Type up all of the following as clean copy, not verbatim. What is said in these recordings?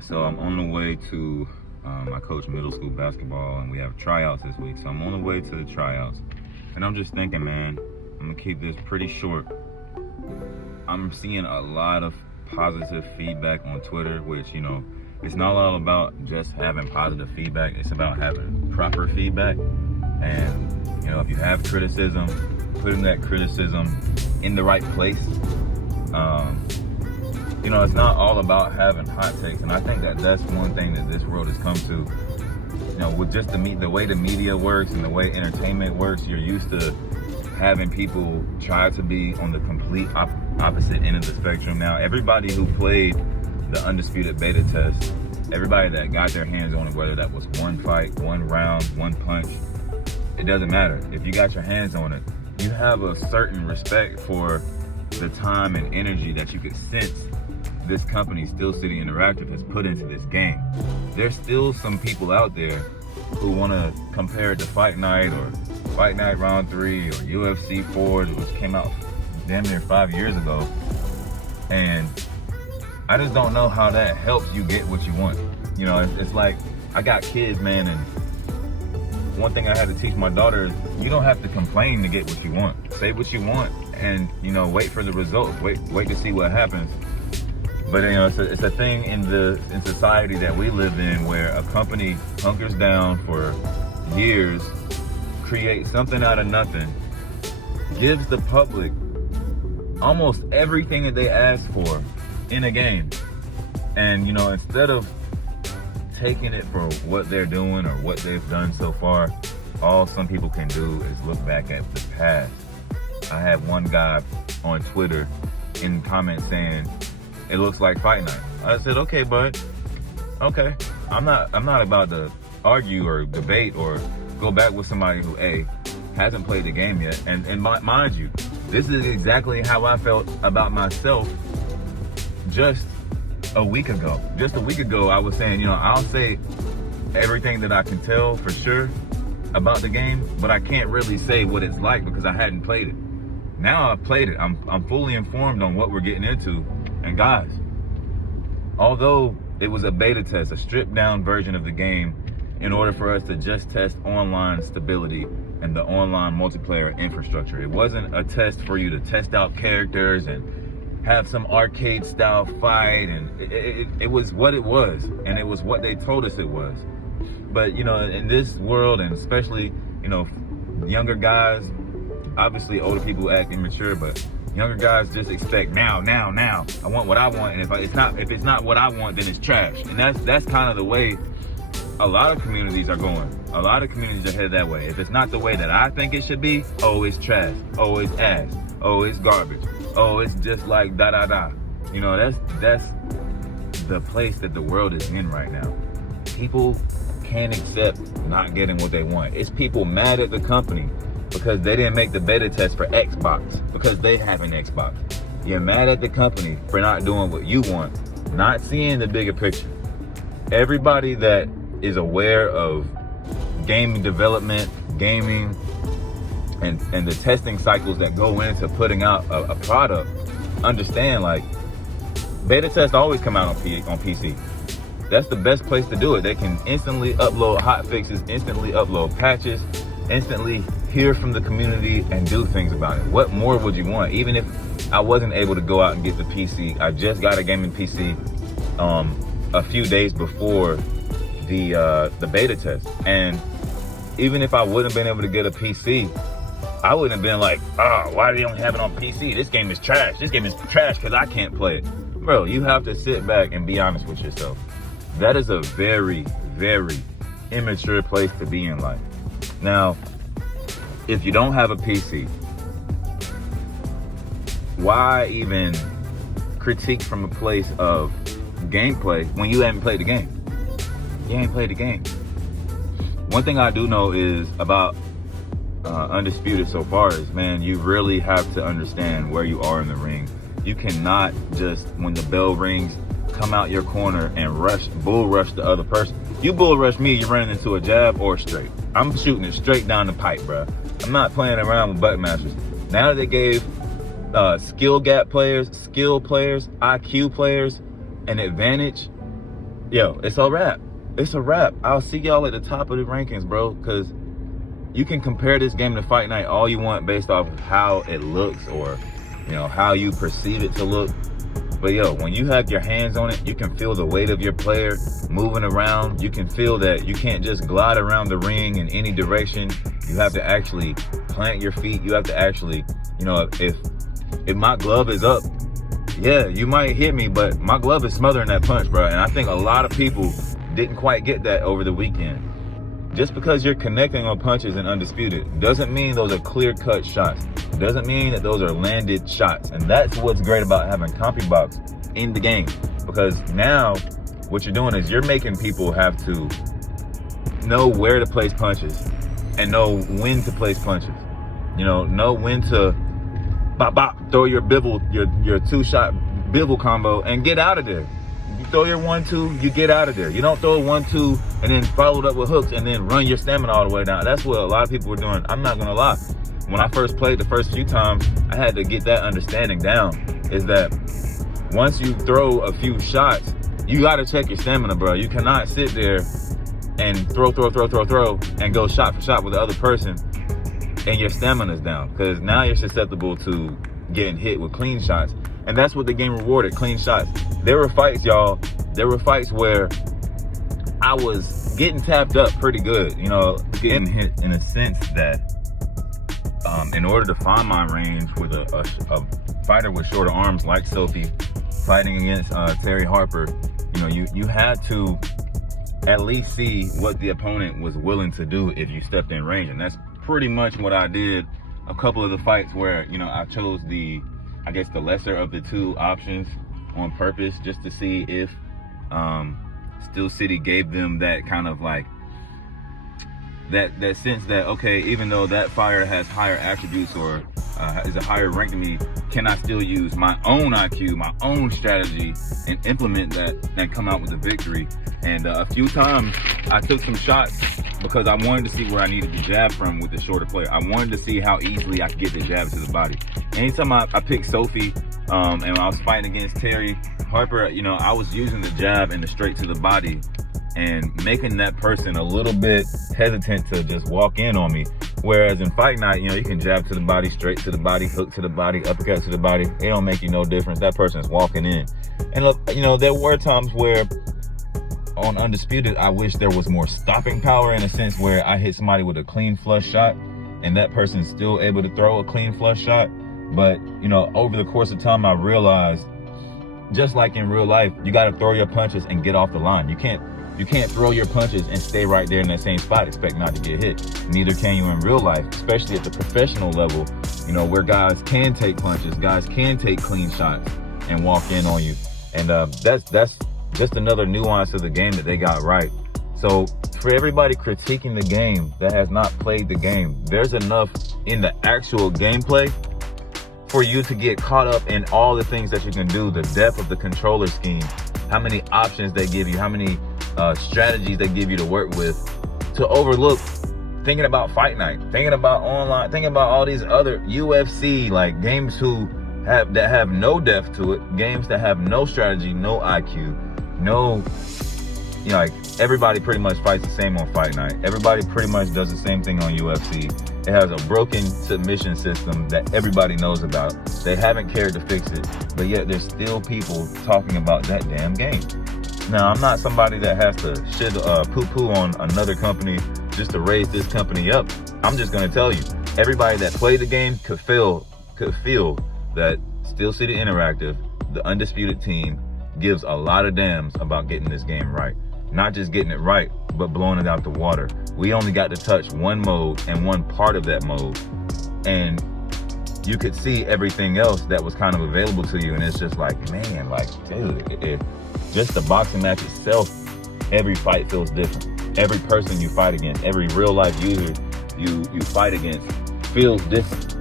So I'm on the way to, I coach middle school basketball and we have tryouts this week. So I'm on the way to the tryouts and I'm just thinking, man, I'm gonna keep this pretty short. I'm seeing a lot of positive feedback on Twitter, which, you know, it's not all about just having positive feedback. It's about having proper feedback. And, you know, if you have criticism, putting that criticism in the right place. You know, it's not all about having hot takes, and I think that that's one thing that this world has come to. You know, with just the way the media works and the way entertainment works, you're used to having people try to be on the complete opposite end of the spectrum. Now, everybody who played the Undisputed beta test, everybody that got their hands on it, whether that was one fight, one round, one punch, it doesn't matter. If you got your hands on it, you have a certain respect for the time and energy that you could sense this company, Steel City Interactive, has put into this game. There's still some people out there who want to compare it to Fight Night or Fight Night Round 3 or UFC 4, which came out damn near 5 years ago. And I just don't know how that helps you get what you want. You know, it's like, I got kids, man, and one thing I had to teach my daughter is you don't have to complain to get what you want. Say what you want and, you know, wait for the results. Wait to see what happens. But, you know, it's a thing in society that we live in where a company hunkers down for years, creates something out of nothing, gives the public almost everything that they ask for in a game. And, you know, instead of taking it for what they're doing or what they've done so far, all some people can do is look back at the past. I had one guy on Twitter in comments saying, "It looks like Fight Night." I said, "Okay, bud. Okay. I'm not about to argue or debate or go back with somebody who hasn't played the game yet." And mind you, this is exactly how I felt about myself just a week ago. Just a week ago, I was saying, you know, I'll say everything that I can tell for sure about the game, but I can't really say what it's like because I hadn't played it. Now I've played it. I'm fully informed on what we're getting into. And guys, although it was a beta test, a stripped down version of the game, in order for us to just test online stability and the online multiplayer infrastructure, it wasn't a test for you to test out characters and have some arcade style fight, and it was what it was, and it was what they told us it was. But, you know, in this world, and especially, you know, younger guys, obviously older people act immature, but younger guys just expect now. I want what I want, and if it's not what I want, then it's trash. And that's kind of the way a lot of communities are going. A lot of communities are headed that way. If it's not the way that I think it should be, oh, it's trash. Oh, it's ass. Oh, it's garbage. Oh, it's just like da. You know, that's the place that the world is in right now. People can't accept not getting what they want. It's people mad at the company because they didn't make the beta test for Xbox, because they have an Xbox. You're mad at the company for not doing what you want, not seeing the bigger picture. Everybody that is aware of gaming development, gaming, and the testing cycles that go into putting out a product, understand, like, beta tests always come out on PC. That's the best place to do it. They can instantly upload hot fixes, instantly upload patches, instantly hear from the community and do things about it. What more would you want? Even if I wasn't able to go out and get the PC, I just got a gaming PC a few days before the beta test. And even if I wouldn't have been able to get a PC, I wouldn't have been like, "Oh, why do they only have it on PC? This game is trash. This game is trash because I can't play it." Bro, you have to sit back and be honest with yourself. That is a very, very immature place to be in life. Now, if you don't have a PC, why even critique from a place of gameplay when you haven't played the game? You ain't played the game. One thing I do know is about Undisputed so far is, man, you really have to understand where you are in the ring. You cannot just, when the bell rings, come out your corner and bull rush the other person. You bull rush me, you're running into a jab or straight. I'm shooting it straight down the pipe, bro. I'm not playing around with button mashers. Now that they gave skill gap players, skill players, IQ players an advantage yo, it's a wrap. It's a wrap. I'll see y'all at the top of the rankings, bro, because you can compare this game to Fight Night all you want based off of how it looks or, you know, how you perceive it to look. But yo, when you have your hands on it, you can feel the weight of your player moving around. You can feel that you can't just glide around the ring in any direction. You have to actually plant your feet. You have to actually, you know, if my glove is up, yeah, you might hit me, but my glove is smothering that punch, bro. And I think a lot of people didn't quite get that over the weekend. Just because you're connecting on punches in Undisputed doesn't mean those are clear-cut shots. Doesn't mean that those are landed shots. And that's what's great about having CompuBox in the game. Because now what you're doing is you're making people have to know where to place punches and know when to place punches. You know when to bop, bop, throw your bivel, your two-shot bivel combo and get out of there. You throw your 1-2, you get out of there. You don't throw a 1-2 and then follow it up with hooks and then run your stamina all the way down. That's what a lot of people were doing. I'm not gonna lie. When I first played the first few times, I had to get that understanding down, is that once you throw a few shots, you gotta check your stamina, bro. You cannot sit there and throw, and go shot for shot with the other person and your stamina's down, because now you're susceptible to getting hit with clean shots. And that's what the game rewarded, clean shots. There were fights, y'all. There were fights where I was getting tapped up pretty good, you know, getting hit in a sense that in order to find my range with a fighter with shorter arms like Sophie fighting against Terry Harper, you know, you had to at least see what the opponent was willing to do if you stepped in range. And that's pretty much what I did a couple of the fights where, you know, I chose the lesser of the two options on purpose, just to see if Steel City gave them that kind of like that sense that, okay, even though that fighter has higher attributes or is a higher rank than me, can I still use my own IQ, my own strategy, and implement that and come out with a victory? And a few times I took some shots because I wanted to see where I needed the jab from with the shorter player. I wanted to see how easily I could get the jab to the body. Anytime I picked Sophie and when I was fighting against Terry Harper, you know, I was using the jab and the straight to the body and making that person a little bit hesitant to just walk in on me. Whereas in Fight Night, you know, you can jab to the body, straight to the body, hook to the body, uppercut to the body. It don't make you no difference. That person's walking in. And look, you know, there were times where on Undisputed, I wish there was more stopping power, in a sense where I hit somebody with a clean flush shot and that person's still able to throw a clean flush shot. But, you know, over the course of time, I realized, just like in real life, you got to throw your punches and get off the line. You can't throw your punches and stay right there in that same spot, expect not to get hit. Neither can you in real life, especially at the professional level, you know, where guys can take punches, guys can take clean shots and walk in on you. And that's just another nuance of the game that they got right. So for everybody critiquing the game that has not played the game, there's enough in the actual gameplay for you to get caught up in all the things that you can do, the depth of the controller scheme, how many options they give you, how many strategies they give you to work with, to overlook thinking about Fight Night, thinking about online, thinking about all these other UFC like games that have no depth to it, games that have no strategy, no IQ, no, you know, like everybody pretty much fights the same on Fight Night. Everybody pretty much does the same thing on UFC. It has a broken submission system that everybody knows about. They haven't cared to fix it, but yet there's still people talking about that damn game. Now, I'm not somebody that has to shit poo-poo on another company just to raise this company up. I'm just gonna tell you, everybody that played the game could feel that Steel City Interactive, the Undisputed team, gives a lot of damns about getting this game right. Not just getting it right, but blowing it out the water. We only got to touch one mode and one part of that mode, and you could see everything else that was kind of available to you, and it's just like, man, like, dude, just the boxing match itself, every fight feels different. Every person you fight against, every real life user you fight against feels different.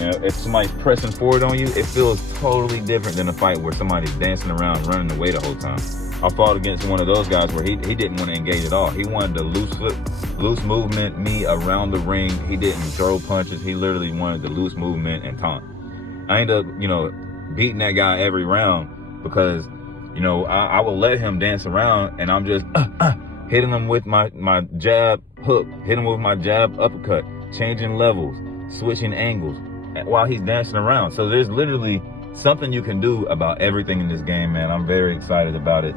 You know, if somebody's pressing forward on you, it feels totally different than a fight where somebody's dancing around, running away the whole time. I fought against one of those guys where he didn't want to engage at all. He wanted to loose movement me around the ring. He didn't throw punches. He literally wanted the loose movement and taunt. I ended up, you know, beating that guy every round because You know, I will let him dance around, and I'm just hitting him with my jab hook, hitting him with my jab uppercut, changing levels, switching angles while he's dancing around. So there's literally something you can do about everything in this game, man. I'm very excited about it.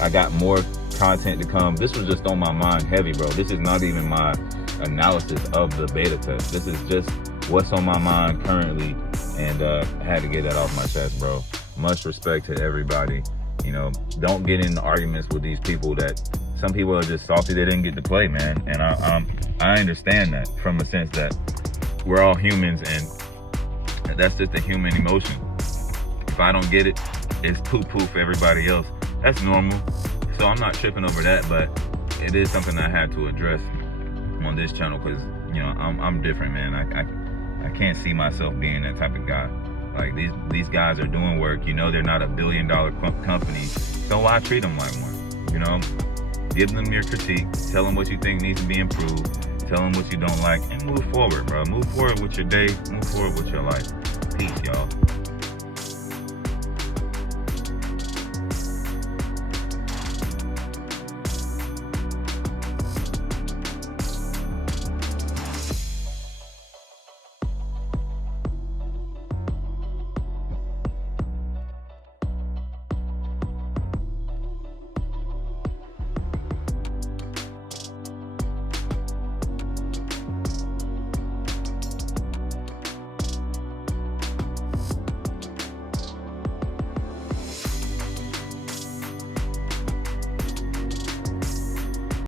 I got more content to come. This was just on my mind heavy, bro. This is not even my analysis of the beta test. This is just what's on my mind currently, and I had to get that off my chest, bro. Much respect to everybody. You know, don't get in arguments with these people that some people are just salty they didn't get to play, man. And I understand that from a sense that we're all humans, and that's just a human emotion. If I don't get it, it's poo-poo for everybody else. That's normal. So I'm not tripping over that, but it is something I had to address on this channel because, you know, I'm different, man. I can't see myself being that type of guy. Like, these guys are doing work. You know, they're not a $1 billion company, so why treat them like one? You know, give them your critique, tell them what you think needs to be improved, tell them what you don't like, and move forward, bro. Move forward with your day, move forward with your life. Peace, y'all.